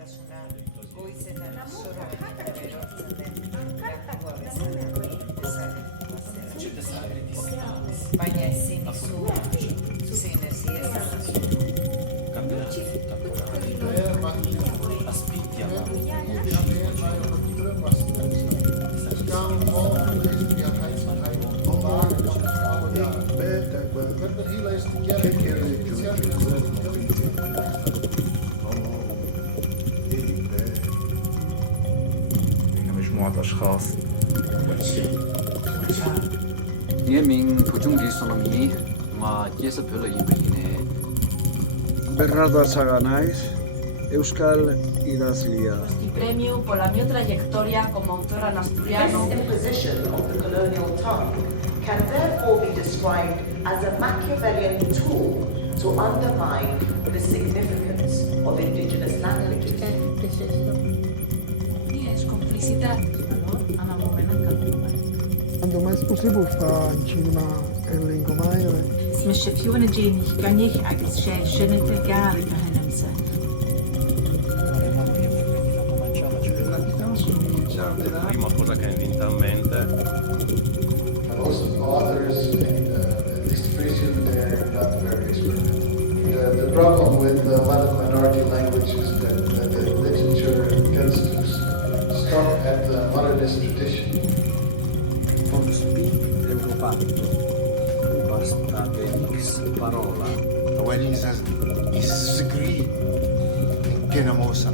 Goizetasuna goizetan zorrobait gertua bezala baina ezin izu zein ez أشخاص 예민 부중지 소놈이 마 계속 별로 이쁘기네. Bernardo Atzaganaiz, Euskal idazlia. Este premio por la mia trayectoria como autora en asturiano. This imposition of the colonial tongue can therefore be described as a Machiavellian tool to undermine the significance of indigenous languages. És complicitat. Quando mai possibile fa in cinema in lingua maiore. Sme się pione dzień ganich agus się szenete gary pehenemse. La prima cosa che mi è venuta in mente. Most authors, at least Frisian, they're not very experienced. The problem with a lot of minority languages is that the literature tends to stop at the modernist tradition. Con speak Europatto, basta X parola. When he says, disagree, que no mosa.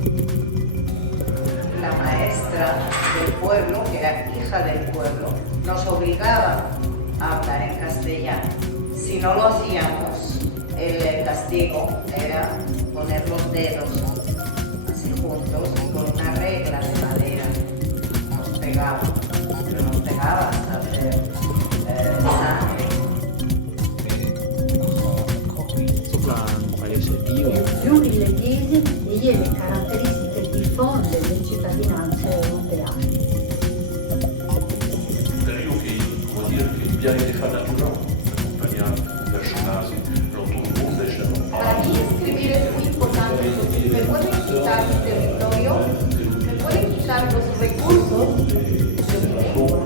La maestra del pueblo, que era hija del pueblo, nos obligaba a hablar en castellano. Si no lo hacíamos, el castigo era poner los dedos así juntos y con una regla de madera nos pegaba, pero nos pegaba hasta hacer sangre. Sopra un paese dio. Più irlandese e le caratteristiche diffonde delle cittadinanze europeane. Credo che vuol dire che il viaggio di Fanagiuno accompagnato personaggi non tutti invece. Para mí escribir es muy importante porque me pueden quitar mi territorio, me pueden quitar los recursos de mi lengua.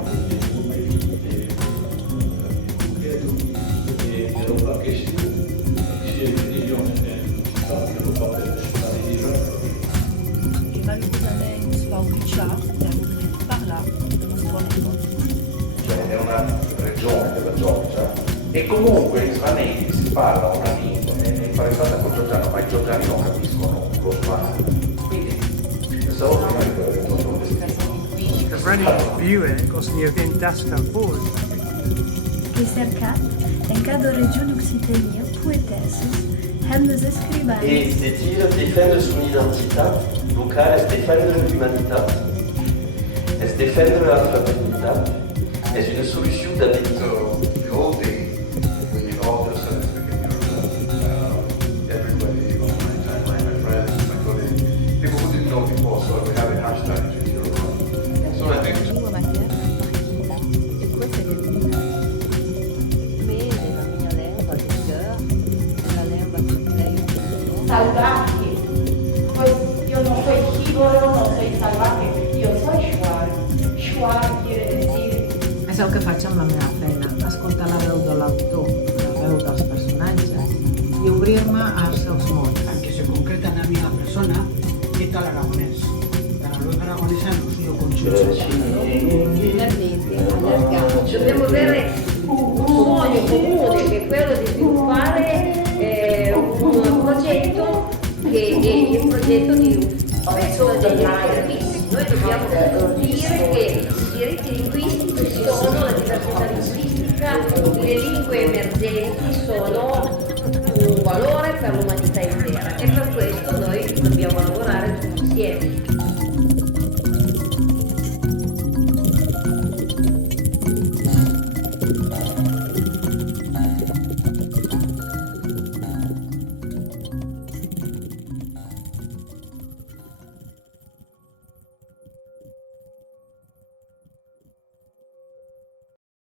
Cioè è una regione della Georgia e comunque in Svaneti si parla una lingua, è imparentata col georgiano, ma i georgiani non capiscono lo svano. Quindi pensavo prima di quello che Buick als Neogin Dastan voor. Ricercat en cada regiune Occitanie poétesses hebben ze scrivere. Et c'est-il défendre son identité locale, est défendre l'humanité, est défendre la fraternité, est une solution d'habitude. The old days, when you all just started speaking everybody on my timeline, my friends, my colleagues, people who didn't know before, so we have a hashtag to Europe. So I think lingua materna e questa è l'idea. La mia lingua di cœur, la lingua che lei Salvaje. Pues yo no soy jíbaro, no soy salvaje, yo soy shuar. Shuar quiere decir. És el que faig amb la meva feina, escoltar la veu de l'autor, la veu dels personatges i obrir-me als seus mons. Que se concreta en la mia persona e tal aragonés. La lingua aragonesa non suo concetto. Finalmente allargato. Dobbiamo avere un sogno comune che è quello di sviluppare un progetto che è il progetto di persone degli servizi. Noi dobbiamo dire che i diritti linguistici sono la diversità linguistica, le lingue emergenti sono un valore per l'umanità intera e per questo noi dobbiamo lavorare tutti insieme.